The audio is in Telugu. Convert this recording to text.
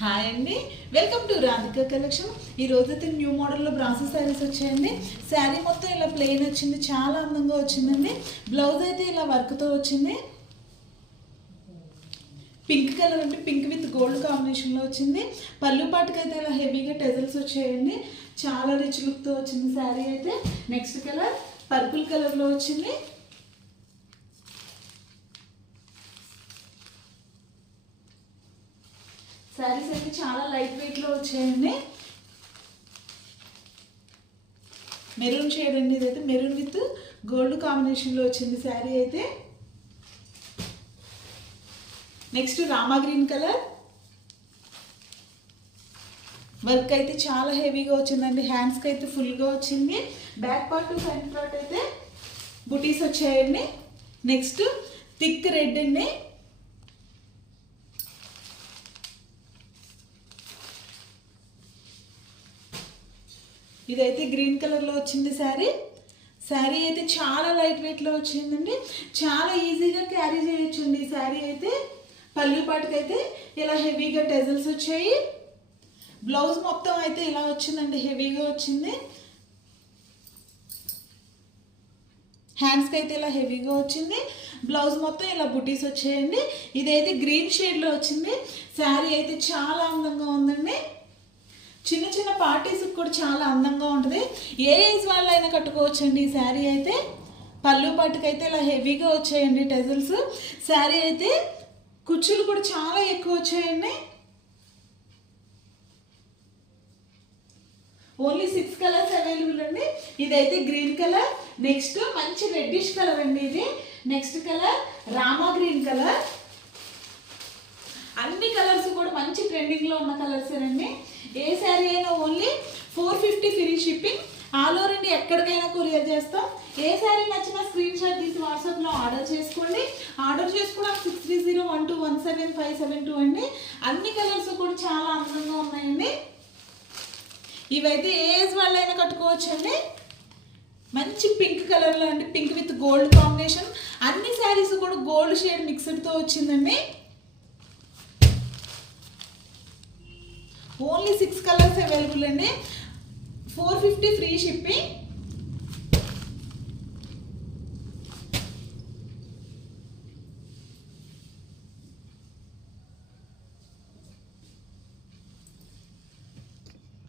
హాయ్ అండి, వెల్కమ్ టు రాధిక కలెక్షన్. ఈ రోజైతే న్యూ మోడల్లో బ్రాసో శారీస్ వచ్చాయండి. శారీ మొత్తం ఇలా ప్లెయిన్ వచ్చింది, చాలా అందంగా వచ్చిందండి. బ్లౌజ్ అయితే ఇలా వర్క్తో వచ్చింది. పింక్ కలర్ అంటే పింక్ విత్ గోల్డ్ కాంబినేషన్లో వచ్చింది. పళ్ళు పాటుకైతే ఇలా హెవీగా టెజల్స్ వచ్చాయండి. చాలా రిచ్ లుక్తో వచ్చింది శారీ అయితే. నెక్స్ట్ కలర్ పర్పుల్ కలర్లో వచ్చింది. శారీస్ అయితే చాలా లైట్ వెయిట్లో వచ్చాయండి. మెరూన్ షేడ్ అండి, ఇదైతే మెరూన్ విత్ గోల్డ్ కాంబినేషన్లో వచ్చింది శారీ అయితే. Next Rama green colour. Work అయితే చాలా హెవీగా వచ్చిందండి. హ్యాండ్స్కి అయితే ఫుల్గా వచ్చింది. బ్యాక్ పార్ట్ ఫ్రంట్ పార్ట్ అయితే బుటీస్ వచ్చాయండి. నెక్స్ట్ థిక్ రెడ్ అండి. ఇదైతే గ్రీన్ కలర్లో వచ్చింది శారీ. శారీ అయితే చాలా లైట్ వెయిట్లో వచ్చిందండి. చాలా ఈజీగా క్యారీ చేయొచ్చండి ఈ శారీ అయితే. పళ్ళు పాటుకైతే ఇలా హెవీగా టెజల్స్ వచ్చాయి. బ్లౌజ్ మొత్తం అయితే ఇలా వచ్చిందండి, హెవీగా వచ్చింది. హ్యాండ్స్కి అయితే ఇలా హెవీగా వచ్చింది. బ్లౌజ్ మొత్తం ఇలా బుటీస్ వచ్చాయండి. ఇదైతే గ్రీన్ షేడ్లో వచ్చింది. శారీ అయితే చాలా అందంగా ఉందండి. చిన్న చిన్న పార్టీస్కి కూడా చాలా అందంగా ఉంటుంది. ఏ ఏజ్ వాళ్ళైనా కట్టుకోవచ్చండి ఈ శారీ అయితే. పళ్ళు పట్టుకైతే ఇలా హెవీగా వచ్చాయండి టెజల్స్. శారీ అయితే కుచ్చులు కూడా చాలా ఎక్కువ వచ్చాయండి. ఓన్లీ 6 కలర్స్ అవైలబుల్ అండి. ఇదైతే గ్రీన్ కలర్. నెక్స్ట్ మంచి రెడ్డిష్ కలర్ అండి ఇది. Next colour Rama green colour. అన్ని కలర్స్ కూడా మంచి ట్రెండింగ్లో ఉన్న కలర్స్ అండి. ఏ శారీ అయినా only 450 free shipping. All over India ఎక్కడికైనా కొరియర్ చేస్తాం. ఏ శారీ నచ్చినా స్క్రీన్ షాట్ తీసి వాట్సాప్లో ఆర్డర్ చేసుకోండి. ఆర్డర్ చేసుకోవడానికి 6301217572 అండి. అన్ని కలర్స్ కూడా చాలా అందంగా ఉన్నాయండి. ఇవైతే ఏ ఏజ్ వాళ్ళైనా కట్టుకోవచ్చండి. మంచి పింక్ కలర్లో అండి, పింక్ విత్ గోల్డ్ కాంబినేషన్. అన్ని శారీస్ కూడా గోల్డ్ షేడ్ మిక్స్డ్తో వచ్చిందండి. ఓన్లీ 6 కలర్స్ అవైలబుల్ అండి. 450 ఫ్రీ షిప్పింగ్.